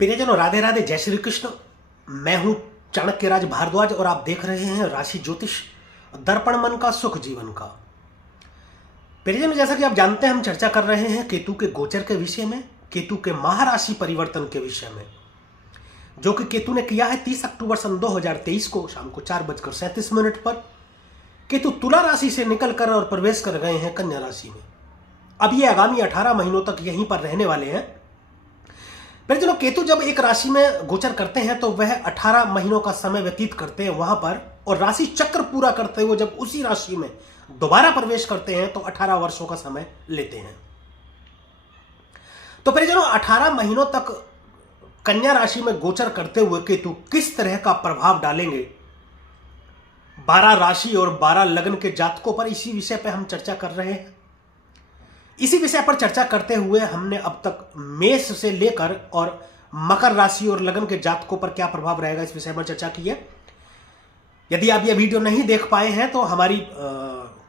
प्रियजनों, राधे राधे, जय श्री कृष्ण। मैं हूं चाणक्यराज भारद्वाज और आप देख रहे हैं राशि ज्योतिष, दर्पण मन का, सुख जीवन का। प्रियजनों, जैसा कि आप जानते हैं, हम चर्चा कर रहे हैं केतु के गोचर के विषय में, केतु के महाराशि परिवर्तन के विषय में, जो कि केतु ने किया है 30 अक्टूबर सन 2023 को शाम को 4:37 पर। केतु तुला राशि से निकलकर और प्रवेश कर गए हैं कन्या राशि में। अब ये आगामी 18 महीनों तक यहीं पर रहने वाले हैं। प्रियजनों, केतु जब एक राशि में गोचर करते हैं तो वह 18 महीनों का समय व्यतीत करते हैं वहां पर, और राशि चक्र पूरा करते हुए जब उसी राशि में दोबारा प्रवेश करते हैं तो 18 वर्षों का समय लेते हैं। तो प्रियजनों, 18 महीनों तक कन्या राशि में गोचर करते हुए केतु किस तरह का प्रभाव डालेंगे 12 राशि और 12 लग्न के जातकों पर, इसी विषय पर हम चर्चा कर रहे हैं। इसी विषय पर चर्चा करते हुए हमने अब तक मेष से लेकर और मकर राशि और लग्न के जातकों पर क्या प्रभाव रहेगा इस विषय पर चर्चा की है। यदि आप ये वीडियो नहीं देख पाए हैं तो हमारी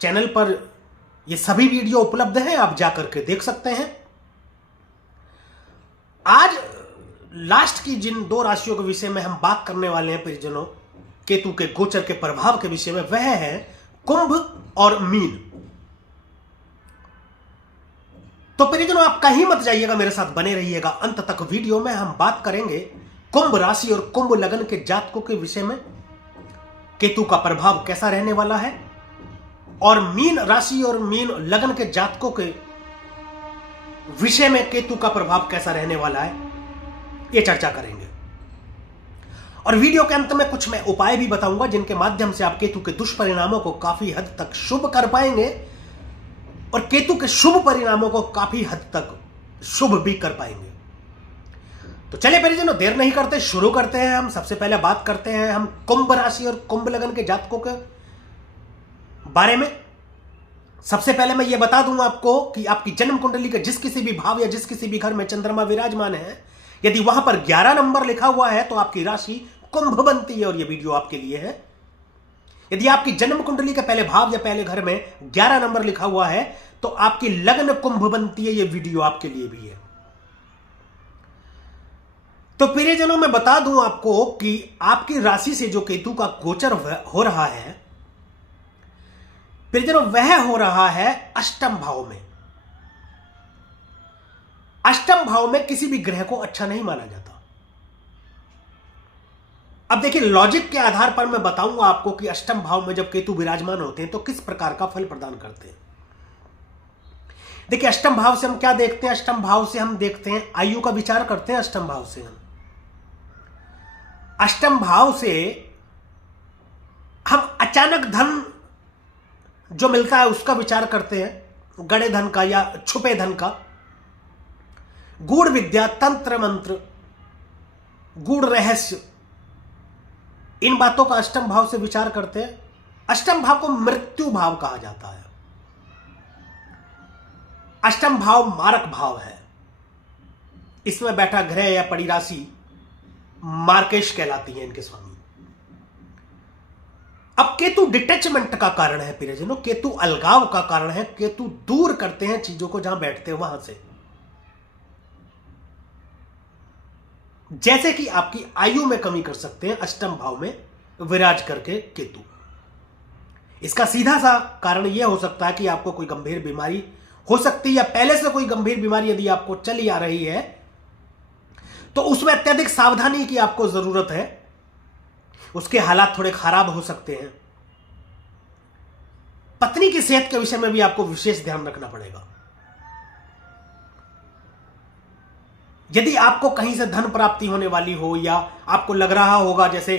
चैनल पर ये सभी वीडियो उपलब्ध हैं, आप जाकर के देख सकते हैं। आज लास्ट की जिन 2 राशियों के विषय में हम बात करने वाले हैं प्रियजनों, केतु के गोचर के प्रभाव के विषय में, वह है कुंभ और मीन। तो प्रियजनों, आप कहीं मत जाइएगा, मेरे साथ बने रहिएगा अंत तक। वीडियो में हम बात करेंगे कुंभ राशि और कुंभ लग्न के जातकों के विषय में, केतु का प्रभाव कैसा रहने वाला है, और मीन राशि और मीन लग्न के जातकों के विषय में केतु का प्रभाव कैसा रहने वाला है, यह चर्चा करेंगे। और वीडियो के अंत में कुछ मैं उपाय भी बताऊंगा जिनके माध्यम से आप केतु के दुष्परिणामों को काफी हद तक शुभ कर पाएंगे और केतु के शुभ परिणामों को काफी हद तक शुभ भी कर पाएंगे। तो चलिए प्रियजनों, देर नहीं करते, शुरू करते हैं। हम सबसे पहले बात करते हैं हम कुंभ राशि और कुंभ लग्न के जातकों के बारे में। सबसे पहले मैं ये बता दूं आपको कि आपकी जन्म कुंडली के जिस किसी भी भाव या जिस किसी भी घर में चंद्रमा विराजमान है, यदि वहां पर 11 नंबर लिखा हुआ है तो आपकी राशि कुंभ बनती है, और यह वीडियो आपके लिए है। यदि आपकी जन्म कुंडली के पहले भाव या पहले घर में 11 नंबर लिखा हुआ है तो आपकी लग्न कुंभ बनती है, यह वीडियो आपके लिए भी है। तो प्रियजनों, मैं बता दूं आपको कि आपकी राशि से जो केतु का गोचर हो रहा है प्रियजनों, वह हो रहा है अष्टम भाव में। अष्टम भाव में किसी भी ग्रह को अच्छा नहीं माना जाता। अब देखिए, लॉजिक के आधार पर मैं बताऊंगा आपको कि अष्टम भाव में जब केतु विराजमान होते हैं तो किस प्रकार का फल प्रदान करते हैं। देखिए, अष्टम भाव से हम क्या देखते हैं? अष्टम भाव से हम देखते हैं, आयु का विचार करते हैं। अष्टम भाव से हम अष्टम भाव से हम अचानक धन जो मिलता है उसका विचार करते हैं, गड़े धन का या छुपे धन का, गूढ़ विद्या, तंत्र मंत्र, गूढ़ रहस्य, इन बातों का अष्टम भाव से विचार करते हैं। अष्टम भाव को मृत्यु भाव कहा जाता है। अष्टम भाव मारक भाव है। इसमें बैठा ग्रह या पड़ी राशि मार्केश कहलाती है इनके स्वामी। अब केतु डिटैचमेंट का कारण है प्रियजनों, केतु अलगाव का कारण है। केतु दूर करते हैं चीजों को जहां बैठते हैं वहां से। जैसे कि आपकी आयु में कमी कर सकते हैं अष्टम भाव में विराज करके केतु। इसका सीधा सा कारण यह हो सकता है कि आपको कोई गंभीर बीमारी हो सकती है, या पहले से कोई गंभीर बीमारी यदि आपको चली आ रही है तो उसमें अत्यधिक सावधानी की आपको जरूरत है। उसके हालात थोड़े खराब हो सकते हैं। पत्नी की सेहत के विषय में भी आपको विशेष ध्यान रखना पड़ेगा। यदि आपको कहीं से धन प्राप्ति होने वाली हो, या आपको लग रहा होगा जैसे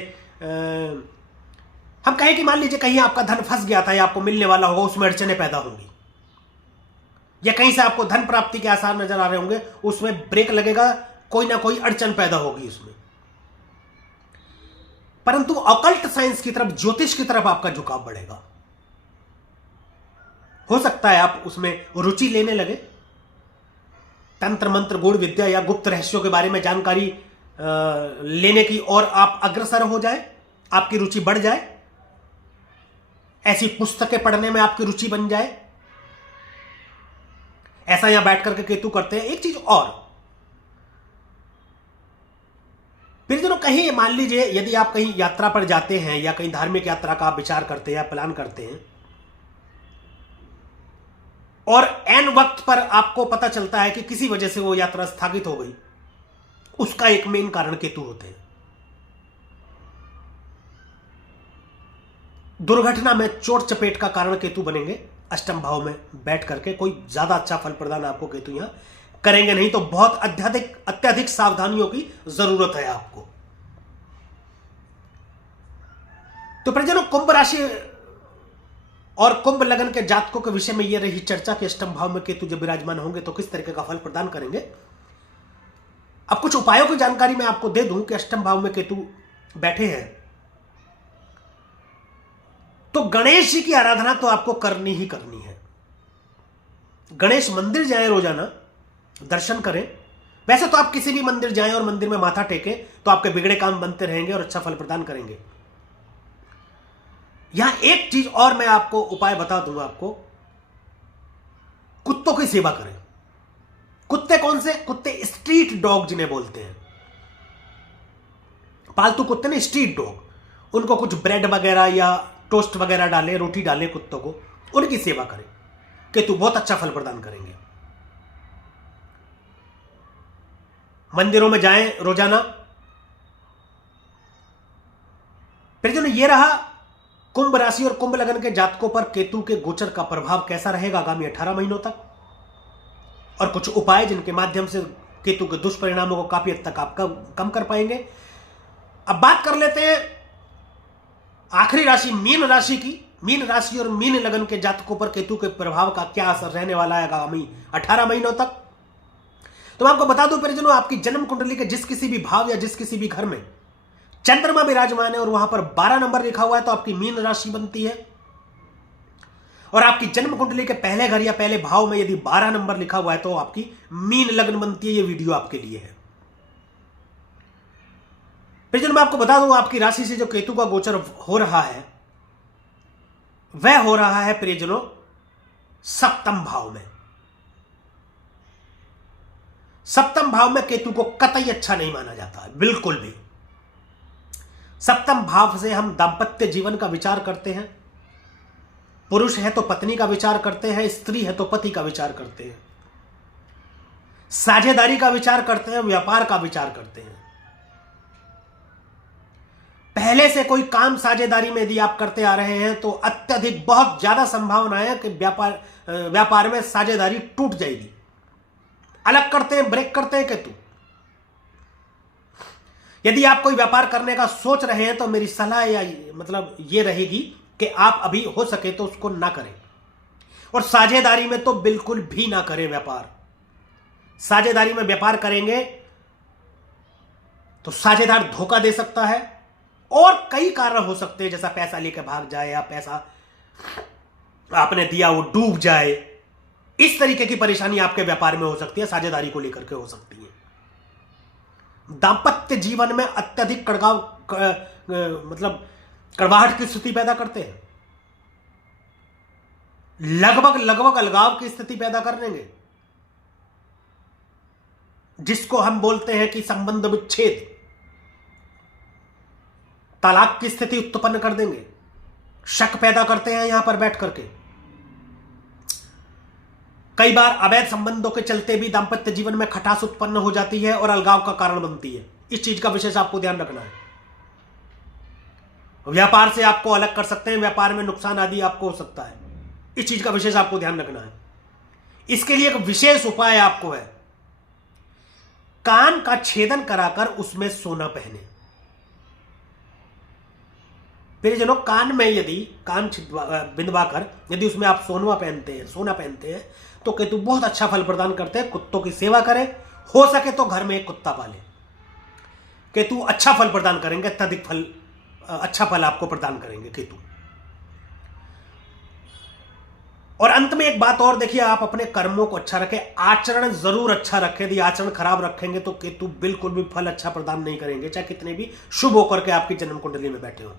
हम कहें कि मान लीजिए कहीं आपका धन फंस गया था या आपको मिलने वाला होगा, उसमें अड़चनें पैदा होंगी, या कहीं से आपको धन प्राप्ति के आसार नजर आ रहे होंगे, उसमें ब्रेक लगेगा, कोई ना कोई अड़चन पैदा होगी उसमें। परंतु ऑकल्ट साइंस की तरफ, ज्योतिष की तरफ आपका झुकाव बढ़ेगा। हो सकता है आप उसमें रुचि लेने लगे। तंत्र मंत्र, गूढ़ विद्या या गुप्त रहस्यों के बारे में जानकारी लेने की और आप अग्रसर हो जाए, आपकी रुचि बढ़ जाए, ऐसी पुस्तकें पढ़ने में आपकी रुचि बन जाए। ऐसा यहां बैठ करके केतु करते हैं। एक चीज और, कहीं मान लीजिए यदि आप कहीं यात्रा पर जाते हैं या कहीं धार्मिक यात्रा का आप विचार करते हैं या प्लान करते हैं और एन वक्त पर आपको पता चलता है कि किसी वजह से वो यात्रा स्थगित हो गई, उसका एक मेन कारण केतु होते हैं। दुर्घटना में चोट चपेट का कारण केतु बनेंगे अष्टम भाव में बैठ करके। कोई ज्यादा अच्छा फल प्रदान आपको केतु यहां करेंगे नहीं, तो बहुत अत्यधिक सावधानियों की जरूरत है आपको। तो परिजनों, कुंभ राशि और कुंभ लग्न के जातकों के विषय में यह रही चर्चा कि अष्टम भाव में केतु जब विराजमान होंगे तो किस तरीके का फल प्रदान करेंगे। अब कुछ उपायों की जानकारी मैं आपको दे दूं कि अष्टम भाव में केतु बैठे हैं तो गणेश जी की आराधना तो आपको करनी ही करनी है। गणेश मंदिर जाएं, रोजाना दर्शन करें। वैसे तो आप किसी भी मंदिर जाएं और मंदिर में माथा टेकें तो आपके बिगड़े काम बनते रहेंगे और अच्छा फल प्रदान करेंगे। यहां एक चीज और मैं आपको उपाय बता दूंगा आपको, कुत्तों की सेवा करें। कुत्ते कौन से? कुत्ते स्ट्रीट डॉग जिन्हें बोलते हैं, पालतू कुत्ते ना, स्ट्रीट डॉग। उनको कुछ ब्रेड वगैरह या टोस्ट वगैरह डालें, रोटी डालें कुत्तों को, उनकी सेवा करें। केतु बहुत अच्छा फल प्रदान करेंगे। मंदिरों में जाएं रोजाना। परिजनों, यह रहा कुंभ राशि और कुंभ लग्न के जातकों पर केतु के गोचर का प्रभाव कैसा रहेगा आगामी 18 महीनों तक, और कुछ उपाय जिनके माध्यम से केतु के दुष्परिणामों को काफी हद तक आप कम कर पाएंगे। अब बात कर लेते हैं आखिरी राशि मीन राशि की। मीन राशि और मीन लग्न के जातकों पर केतु के प्रभाव का क्या असर रहने वाला है आगामी 18 महीनों तक। तो मैं आपको बता दूं परिजनों, आपकी जन्म कुंडली के जिस किसी भी भाव या जिस किसी भी घर में चंद्रमा विराजमान है और वहां पर 12 नंबर लिखा हुआ है तो आपकी मीन राशि बनती है। और आपकी जन्म कुंडली के पहले घर या पहले भाव में यदि 12 नंबर लिखा हुआ है तो आपकी मीन लग्न बनती है। ये वीडियो आपके लिए है। परिजन, मैं आपको बता दूं, आपकी राशि से जो केतु का गोचर हो रहा है वह हो रहा है परिजनों सप्तम भाव में। सप्तम भाव में केतु को कतई अच्छा नहीं माना जाता है, बिल्कुल भी। सप्तम भाव से हम दाम्पत्य जीवन का विचार करते हैं। पुरुष है तो पत्नी का विचार करते हैं, स्त्री है तो पति का विचार करते हैं, साझेदारी का विचार करते हैं, व्यापार का विचार करते हैं। पहले से कोई काम साझेदारी में यदि आप करते आ रहे हैं तो अत्यधिक बहुत ज्यादा संभावना है कि व्यापार में साझेदारी टूट जाएगी। अलग करते हैं, ब्रेक करते हैं केतु। यदि आप कोई व्यापार करने का सोच रहे हैं तो मेरी सलाह या मतलब ये रहेगी कि आप अभी हो सके तो उसको ना करें, और साझेदारी में तो बिल्कुल भी ना करें व्यापार। साझेदारी में व्यापार करेंगे तो साझेदार धोखा दे सकता है और कई कारण हो सकते हैं, जैसा पैसा लेकर भाग जाए या पैसा आपने दिया वो डूब जाए। इस तरीके की परेशानी आपके व्यापार में हो सकती है, साझेदारी को लेकर के हो सकती है। दाम्पत्य जीवन में अत्यधिक मतलब कड़वाहट की स्थिति पैदा करते हैं, लगभग अलगाव की स्थिति पैदा कर देंगे, जिसको हम बोलते हैं कि संबंध विच्छेद, तलाक की स्थिति उत्पन्न कर देंगे। शक पैदा करते हैं यहां पर बैठ करके। कई बार अवैध संबंधों के चलते भी दाम्पत्य जीवन में खटास उत्पन्न हो जाती है और अलगाव का कारण बनती है। इस चीज का विशेष आपको ध्यान रखना है। व्यापार से आपको अलग कर सकते हैं, व्यापार में नुकसान आदि आपको हो सकता है। इस चीज का विशेष आपको ध्यान रखना है। इसके लिए एक विशेष उपाय आपको है, कान का छेदन कराकर उसमें सोना पहने। परिजनों, कान में यदि कान बिंदवाकर यदि उसमें आप सोना पहनते हैं तो केतु बहुत अच्छा फल प्रदान करते हैं। कुत्तों की सेवा करें, हो सके तो घर में एक कुत्ता पालें। केतु अच्छा फल प्रदान करेंगे, अत्यधिक अच्छा फल आपको प्रदान करेंगे केतु। और अंत में एक बात और देखिए, आप अपने कर्मों को अच्छा रखें, आचरण जरूर अच्छा रखें। यदि आचरण खराब रखेंगे तो केतु बिल्कुल भी फल अच्छा प्रदान नहीं करेंगे, चाहे कितने भी शुभ होकर के आपकी जन्म कुंडली में बैठे हो।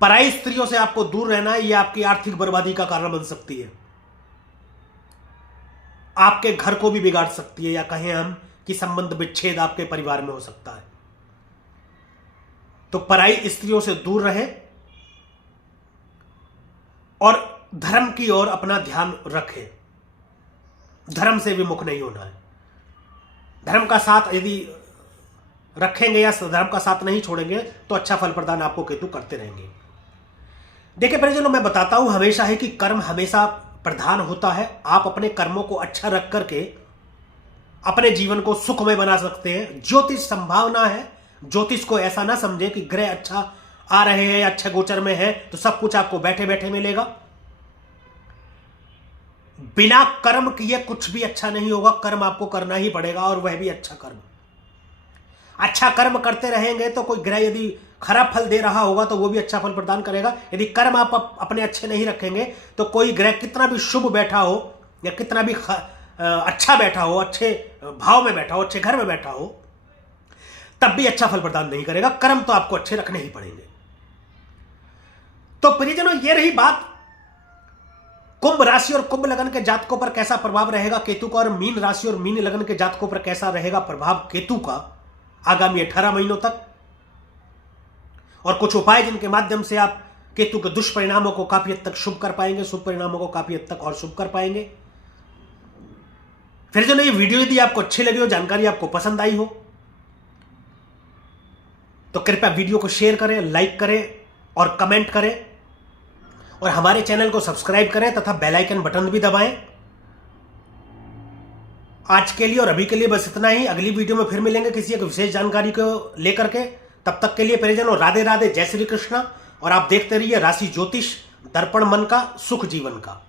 पराई स्त्रियों से आपको दूर रहना है, यह आपकी आर्थिक बर्बादी का कारण बन सकती है, आपके घर को भी बिगाड़ सकती है, या कहें हम कि संबंध विच्छेद आपके परिवार में हो सकता है। तो पराई स्त्रियों से दूर रहे और धर्म की ओर अपना ध्यान रखें। धर्म से विमुख नहीं होना है। धर्म का साथ यदि रखेंगे या धर्म का साथ नहीं छोड़ेंगे तो अच्छा फल प्रदान आपको केतु करते रहेंगे। देखिए परिजनों, मैं बताता हूं हमेशा है कि कर्म हमेशा प्रधान होता है। आप अपने कर्मों को अच्छा रख करके अपने जीवन को सुखमय बना सकते हैं। ज्योतिष संभावना है। ज्योतिष को ऐसा ना समझे कि ग्रह अच्छा आ रहे हैं या अच्छे गोचर में है तो सब कुछ आपको बैठे बैठे मिलेगा। बिना कर्म किए कुछ भी अच्छा नहीं होगा। कर्म आपको करना ही पड़ेगा और वह भी अच्छा कर्म। अच्छा कर्म करते रहेंगे तो कोई ग्रह यदि खराब फल दे रहा होगा तो वो भी अच्छा फल प्रदान करेगा। यदि कर्म आप अपने अच्छे नहीं रखेंगे तो कोई ग्रह कितना भी शुभ बैठा हो या कितना भी अच्छा बैठा हो, अच्छे भाव में बैठा हो, अच्छे घर में बैठा हो, तब भी अच्छा फल प्रदान नहीं करेगा। कर्म तो आपको अच्छे रखने ही पड़ेंगे। तो परिजनों, ये रही बात कुंभ राशि और कुंभ लगन के जातकों पर कैसा प्रभाव रहेगा केतु का, और मीन राशि और मीन लगन के जातकों पर कैसा रहेगा प्रभाव केतु का आगामी 18 महीनों तक, और कुछ उपाय जिनके माध्यम से आप केतु के दुष्परिणामों को काफी हद तक शुभ कर पाएंगे, शुभ परिणामों को काफी हद तक और शुभ कर पाएंगे। फिर जो ये वीडियो यदि आपको अच्छी लगी हो, जानकारी आपको पसंद आई हो, तो कृपया वीडियो को शेयर करें, लाइक करें और कमेंट करें, और हमारे चैनल को सब्सक्राइब करें तथा बेल आइकन बटन भी दबाएं। आज के लिए और अभी के लिए बस इतना ही। अगली वीडियो में फिर मिलेंगे किसी एक विशेष जानकारी को लेकर के। तब तक के लिए परिजनों, राधे राधे, जय श्री कृष्णा। और आप देखते रहिए राशि ज्योतिष, दर्पण मन का, सुख जीवन का।